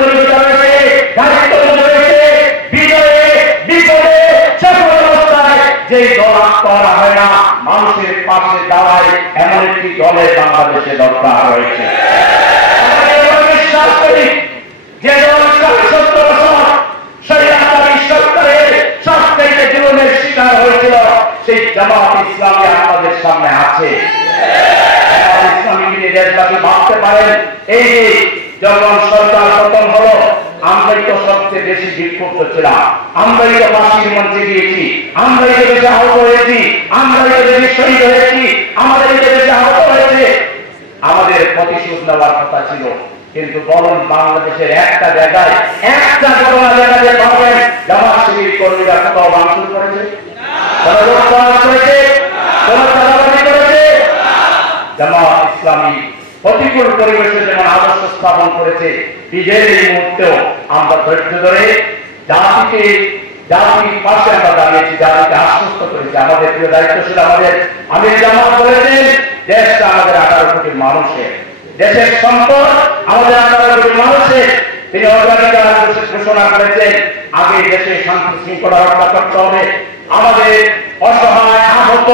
আন্তরিকতা রয়েছে, দায়িত্ববোধ রয়েছে, বিজয়ে বিপদে সকল অবস্থায় যে দল করা হয় না, মানুষের পাশে দাঁড়ায় এমন একটি দলের বাংলাদেশে দরকার রয়েছে। বিশ্বাস করি যে দল 70 বছর স্বৈরাচারী সরকারের সবচেয়ে জীবনের শিকার হয়েছিল, সেই জামাত ইসলামী আমাদের সামনে আছে। ইসলামী দেশবাসী ভাবতে পারেন, এই যে যখন সরকার পতন হলো, আমরাই তো সবচেয়ে বেশি বিক্ষুব্ধ ছিলাম, আমরাই তো ফাঁসির মঞ্চে গিয়েছি, আমরাই তো বেশি আহত হয়েছি, আমরাই তো বেশি শহীদ হয়েছি, আমাদের বেশি আহত হয়েছে। আমাদের প্রতিশোধ নেওয়ার কথা ছিল, কিন্তু বরং বাংলাদেশের একটা জায়গায় একটা ঘটনা জায়গায় পাবেন জামাত শিবির কর্মীরা কোথাও ভাঙচুর করেছে, জামাত ইসলামী প্রতিকূল পরিবেশে যেমন আদর্শ স্থাপন করেছে, বিজয়ের এই মুহূর্তেও আমরা ধৈর্য ধরে জাতির পাশে আমরা দাঁড়িয়েছি, জাতিকে আশ্বস্ত করেছি। আমাদের প্রিয় দায়িত্বশীল আমাদের আমির জামাত বলেছেন, দেশটা আমাদের 18 কোটি মানুষের, দেশের সম্পদ আমাদের 18 কোটি মানুষের। তিনি অগ্রাধিকার ঘোষণা করেছেন, আগে দেশে শান্তি শৃঙ্খলা রক্ষা করতে হবে, আমাদের অসহায় আহত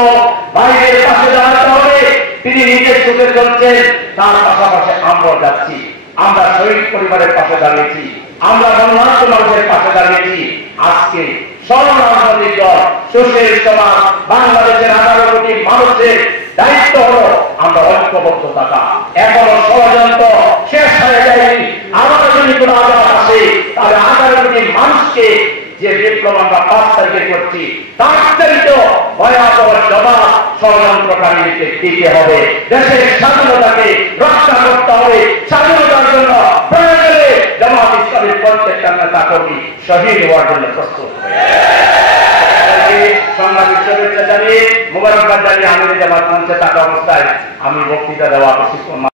ভাইদের পাশে দাঁড়াতে হবে। তিনি নিজের চোখে চলছেন, তার পাশাপাশি আমরাও যাচ্ছি। আমরা শহীদ পরিবারের পাশে দাঁড়িয়েছি, আমরা গণমান্য মানুষের পাশে দাঁড়িয়েছি। আজকে সব রাজনৈতিক দল, সুশীল সমাজ, বাংলাদেশের 18 কোটি মানুষের দায়িত্ব হলো আমরা ঐক্যবদ্ধ থাকা। এখনো ষড়যন্ত্র শেষ হয়ে যায়নি। আমাদের যদি কোনো আঘাত আসে, তাহলে 18 কোটি মানুষকে যে বিপ্লব আমরা 5 তারিখে করছি, তার চাইতে ভয়াবহ জবাব ষড়যন্ত্রকারীকে দিতে হবে। দেশের স্বাধীনতাকে রক্ষা করতে হবে। স্বাধীনতার জন্য প্রয়োজনে জামাত ইসলামের প্রত্যেকটা নেতা কর্মী শহীদ হওয়ার জন্য প্রস্তুত। সংগ্রামী শুভেচ্ছা জানিয়ে, মোবারকবাদ জানিয়ে আমির জামাত মঞ্চে থাকা অবস্থায় আমি বক্তৃতা দেওয়া